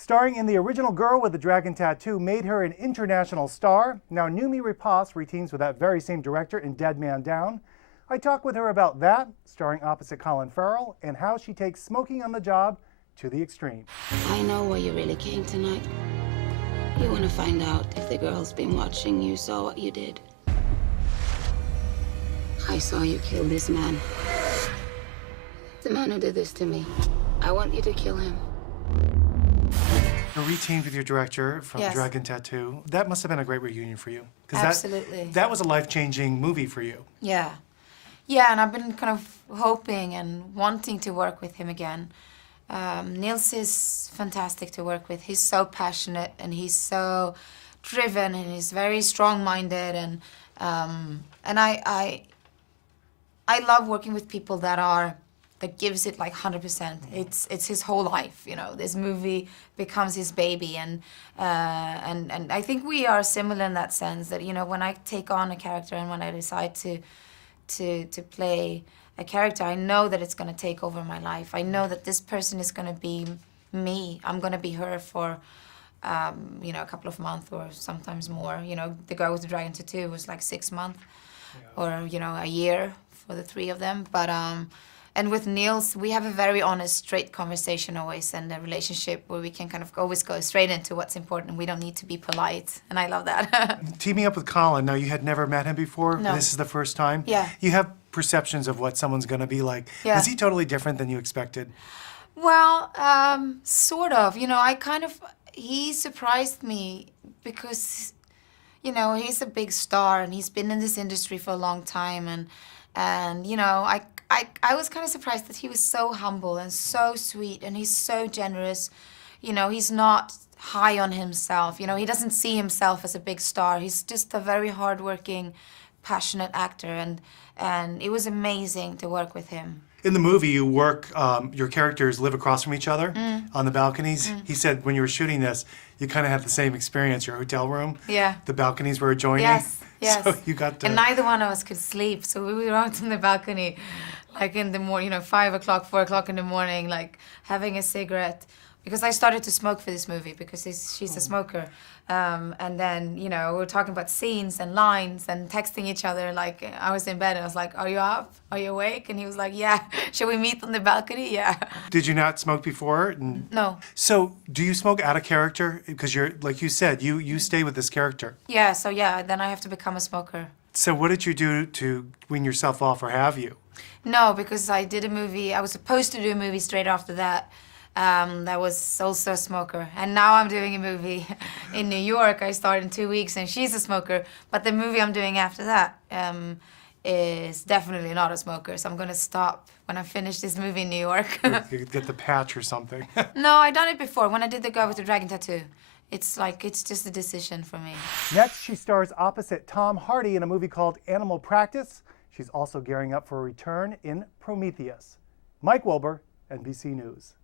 Starring in the original Girl with the Dragon Tattoo made her an international star. Now Noomi Rapace reteams with that very same director in Dead Man Down. I talk with her about that, starring opposite Colin Farrell, and how she takes smoking on the job to the extreme. I know why you really came tonight. You want to find out if the girl's been watching you, saw what you did. I saw you kill this man. The man who did this to me. I want you to kill him. You reteamed with your director from Yes. Dragon Tattoo. That must have been a great reunion for you. 'Cause Absolutely. That was a life-changing movie for you. Yeah. Yeah, and I've been kind of hoping and wanting to work with him again. Nils is fantastic to work with. He's so passionate and he's so driven and he's very strong-minded and I love working with people that gives it like 100%. It's his whole life, you know. This movie becomes his baby, and I think we are similar in that sense. That, you know, when I take on a character and when I decide to play a character, I know that it's going to take over my life. I know that this person is going to be me. I'm going to be her for you know, a couple of months or sometimes more. You know, the Girl with the Dragon Tattoo was like 6 months, or, you know, a year for the three of them. But and with Nils, we have a very honest, straight conversation always, and a relationship where we can kind of always go straight into what's important. We don't need to be polite, and I love that. Teaming up with Colin, now you had never met him before? No. This is the first time? Yeah. You have perceptions of what someone's gonna be like. Yeah. Was he totally different than you expected? Well, sort of. You know, he surprised me because, you know, he's a big star and he's been in this industry for a long time, and you know, I was kind of surprised that he was so humble and so sweet and he's so generous. You know, he's not high on himself. You know, he doesn't see himself as a big star. He's just a very hardworking, passionate actor, and it was amazing to work with him. In the movie, you work, your characters live across from each other on the balconies. He said when you were shooting this, you kind of had the same experience, your hotel room. Yeah. The balconies were adjoining. Yes, yes. So you got to... And neither one of us could sleep, so we were out on the balcony, like in the morning, you know, 5 o'clock, 4 o'clock in the morning, like having a cigarette. Because I started to smoke for this movie because she's a smoker. And then, you know, we were talking about scenes and lines and texting each other. Like, I was in bed and I was like, "Are you up? Are you awake?" And he was like, "Yeah." "Shall we meet on the balcony?" "Yeah." Did you not smoke before? No. So do you smoke out of character? Because you're, like you said, you stay with this character. Yeah, so yeah, then I have to become a smoker. So what did you do to wean yourself off, or have you? No, because I did a movie. I was supposed to do a movie straight after that. That was also a smoker. And now I'm doing a movie in New York. I start in 2 weeks and she's a smoker. But the movie I'm doing after that is definitely not a smoker. So I'm going to stop when I finish this movie in New York. You could get the patch or something. No, I've done it before. When I did The Girl with the Dragon Tattoo. It's like, it's just a decision for me. Next, she stars opposite Tom Hardy in a movie called Animal Practice. She's also gearing up for a return in Prometheus. Mike Wilbur, NBC News.